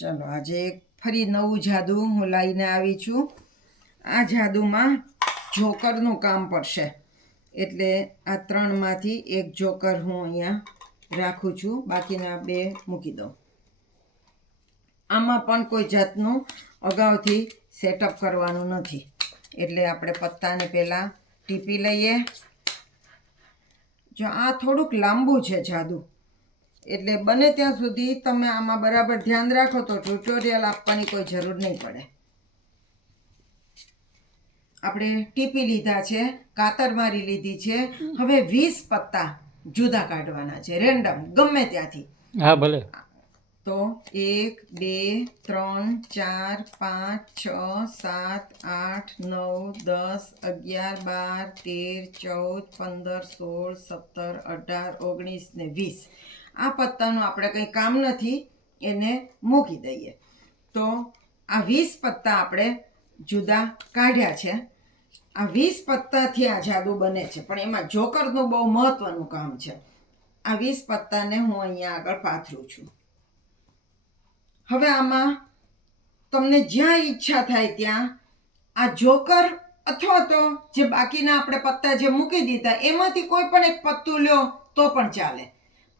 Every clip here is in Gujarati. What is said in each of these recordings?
ચલો, આજે ફરી નવું જાદુ હું લઈને આવી છું. આ જાદુમાં જોકરનું કામ પડશે. એટલે આ ત્રણમાંથી એક જોકર હું અહીંયા રાખું છું. બાકીના બે મૂકી દઉં. આમાં પણ કોઈ જાતનું અગાઉથી સેટઅપ કરવાનું નથી. એટલે આપણે પત્તાને પહેલાં ટીપી લઈએ. જો આ થોડુંક લાંબુ છે જાદુ. એટલે બને ત્યાં સુધી તમે આમાં બરાબર ધ્યાન રાખો તો ટ્યુટોરિયલ આપવાની કોઈ જરૂર નહીં પડે. આપણે ટીપી લીધા છે કાતર મારી લીધી છે હવે વીસ પત્તા જુદા કાઢવાના છે રેન્ડમ ગમે ત્યાંથી. હા ભલે. તો એક બે ત્રણ ચાર પાંચ છ સાત આઠ નવ દસ અગિયાર બાર તેર ચૌદ પંદર સોળ સત્તર અઢાર ઓગણીસ ને વીસ. આ પત્તાનું આપણે કંઈ કામ નથી, એને મૂકી દઈએ. તો આ વીસ પત્તા આપણે જુદા કાઢ્યા છે. આ વીસ પત્તાથી આ જાદુ બને છે, પણ એમાં જોકરનું બહુ મહત્વનું કામ છે. આ વીસ પત્તાને હું અહીંયા આગળ પાથરું છું. હવે આમાં તમને જ્યાં ઈચ્છા થાય ત્યાં આ જોકર અથવા તો જે બાકીના આપણે પત્તા જે મૂકી દીધા, એમાંથી કોઈ પણ એક પત્તું લ્યો તો પણ ચાલે.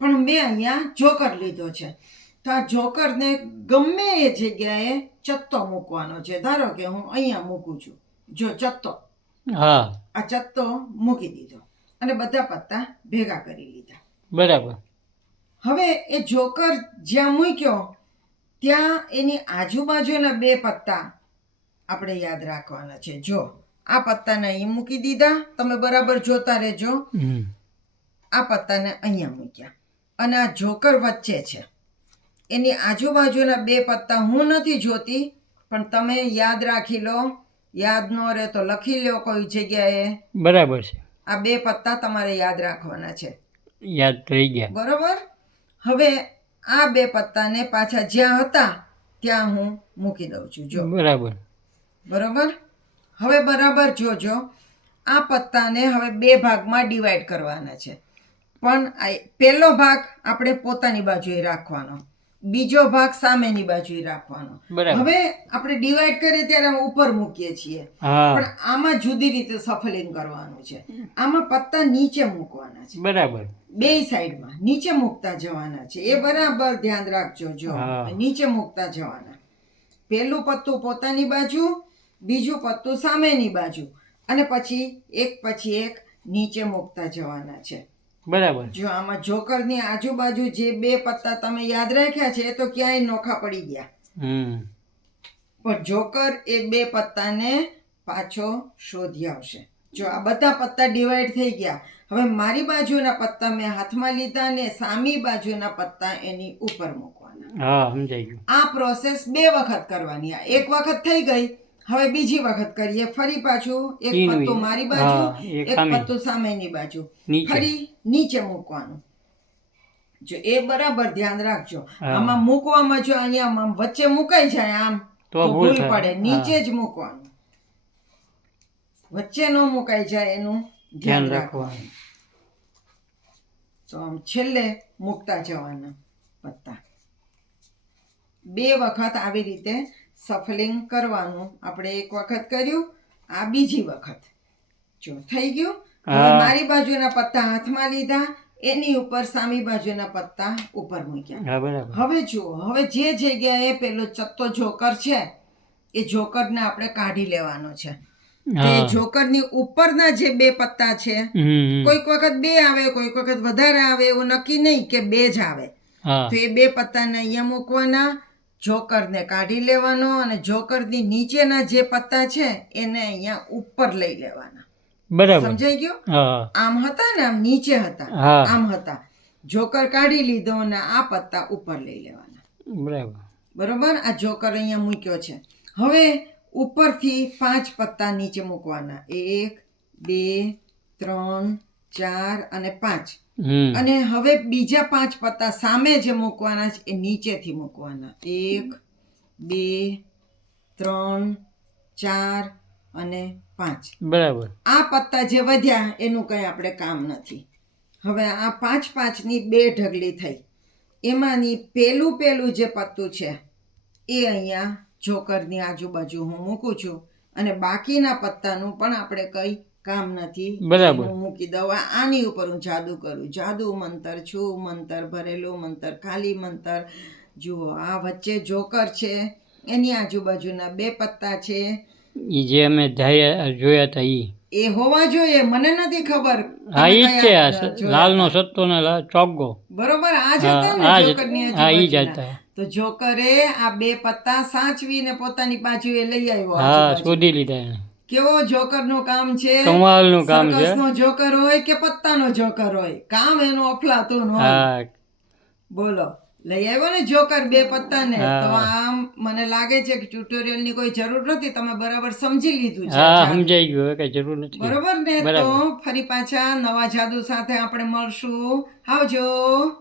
પણ મેં અહીંયા જોકર લીધો છે. તો આ જોકરને ગમે એ જગ્યાએ ચત્તો મૂકવાનો છે. ધારો કે હું અહીંયા મૂકું છું. જો ચત્તો. હા. આ ચત્તો મૂકી દીધો. અને બધા પત્તા ભેગા કરી લીધા. બરાબર. હવે એ જોકર જ્યાં મૂક્યો ત્યાં એની આજુબાજુના બે પત્તા આપણે યાદ રાખવાના છે. જો આ પત્તાને અહીં મૂકી દીધા. તમે બરાબર જોતા રહેજો. આ પત્તાને અહીંયા મૂક્યા. અને આ જોકર વચ્ચે છે. એની આજુબાજુના બે પત્તા હું નથી જોતી પણ તમે યાદ રાખી લો યાદ ન રહે તો લખી લો કોઈ જગ્યાએ. બરાબર છે. આ બે પત્તા તમારે યાદ રાખવાના છે. યાદ થઈ ગયા. બરાબર? હવે આ બે પત્તાને પાછા જ્યાં હતા ત્યાં હું મૂકી દઉં છું. જો. બરાબર. બરોબર? હવે બરાબર જોજો. આ પત્તાને હવે બે ભાગમાં ડિવાઈડ કરવાના છે. પણ પહેલો ભાગ આપણે પોતાની બાજુએ રાખવાનો. બીજો ભાગ સામેની બાજુએ રાખવાનો. હવે આપણે ડિવાઈડ કરીએ ત્યારે આમ ઉપર મૂકીએ છીએ. પણ આમાં જુદી રીતે સફલિંગ કરવાનું છે. આમાં પત્તા નીચે મૂકવાના છે. બરાબર. બે સાઈડમાં નીચે મૂકતા જવાના છે. એ બરાબર ધ્યાન રાખજો જો. નીચે મૂકતા જવાના. પહેલું પત્તું પોતાની બાજુ બીજું પત્તું સામેની બાજુ. અને પછી એક પછી એક નીચે મૂકતા જવાના છે. બરાબર. જો આમાં જોકરની આજુબાજુ જે બે પત્તા તમે યાદ રાખ્યા છે એ તો ક્યાંય નોખા પડી ગયા. હમ. પણ જોકર એ બે પત્તાને પાછો શોધી આવશે. જો આ બધા પત્તા ડિવાઈડ થઈ ગયા. હવે મારી બાજુના પત્તા મેં હાથમાં લીધા ને સામી બાજુના પત્તા એની ઉપર મૂકવાના. હા સમજાઈ ગયું. આ પ્રોસેસ બે વખત કરવાની. આ એક વખત થઈ ગઈ હવે બીજી વખત કરીએ. ફરી પાછું એક પત્તો મારી બાજુ એક પત્તો સામેની બાજુ. ફરી નીચે મૂકવાનું. જો એ બરાબર ધ્યાન રાખજો. આમાં મૂકવામાં જો અહીંયા આમ વચ્ચે મુકાઈ જાય આમ તો ભૂલ પડે. નીચે જ મૂકવાનું. વચ્ચે ન મુકાઈ જાય એનું ધ્યાન રાખવાનું. તો આમ છેલ્લે મૂકતા જવાના પત્તા. બે વખત આવી રીતે સફલિંગ કરવાનું. આપણે એક વખત કર્યું આ બીજી વખત. જો થઈ ગયું મારી બાજુના પત્તા હાથમાં લીધા એની ઉપર સામી બાજુના પત્તા ઉપર મૂક્યા. હવે જુઓ હવે જે જગ્યાએ પેલો ચત્તો જોકર છે એ જોકરને આપણે કાઢી લેવાનો છે. જોકરની ઉપરના જે બે પત્તા છે કોઈક વખત બે આવે કોઈક વખત વધારે આવે એવું નક્કી નહીં કે બે જ આવે. તો એ બે પત્તાને અહીંયા મૂકવાના જોકરને કાઢી લેવાનો અને જોકરની નીચેના જે પત્તા છે એને અહીંયા ઉપર લઈ લેવાના. બરાબર. સમજાઈ ગયું? આમ હતા ને આમ નીચે હતા. આમ હતા. જોકર કાઢી લીધો અને આ પત્તા ઉપર લઈ લેવાના. બરાબર. બરોબર? આ જોકર અહીંયા મૂક્યો છે. હવે ઉપરથી પાંચ પત્તા નીચે મૂકવાના. એક બે ત્રણ ચાર અને પાંચ. અને હવે બીજા પાંચ પત્તા સામે જે મૂકવાના છે એ નીચેથી મૂકવાના. એક બે ત્રણ ચાર અને પાંચ. બરાબર. આ પત્તા જે વધ્યા એનું કંઈ આપણે કામ નથી. હવે આ પાંચ પાંચની બે ઢગલી થઈ. એમાંની પેલું પેલું જે પત્તું છે એ અહીંયા જોકરની આજુબાજુ હું મૂકું છું. અને બાકીના પત્તાનું પણ આપણે કંઈ કામ નથી. બરાબર. હું મૂકી દઉં. આની ઉપર હું જાદુ કરું. જાદુ મંતર છું. મંતર ભરેલું મંતર ખાલી મંતર જુઓ. આ વચ્ચે જોકર છે. એની આજુબાજુના બે પત્તા છે. એ જે અમે જોયા હતા એ એ હોવા જોઈએ. મને નથી ખબર. હા એ જ છે. લાલનો સત્તો ને ચોગ્ગો. બરોબર? આ જ હતા ને હા એ જ હતા. તો જોકરે આ બે પત્તા સાચવીને પોતાની બાજુએ લઈ આવ્યો હા શોધી લીધા કેવો જોકરનું કામ છે? કમાલનું કામ છે. સર્કસનો જોકર હોય કે પત્તાનો જોકર હોય? કામ એનું અફલાતું હોય. બોલો. લઈ આવ્યો ને જોકર બે પત્તાને? ને તો આમ મને લાગે છે કે ટ્યુટોરિયલની કોઈ જરૂર નથી. તમે બરાબર સમજી લીધું છે. હા સમજાઈ ગયું. કઈ જરૂર નથી. બરોબર ને? તો ફરી પાછા નવા જાદુ સાથે આપણે મળશું. આવજો.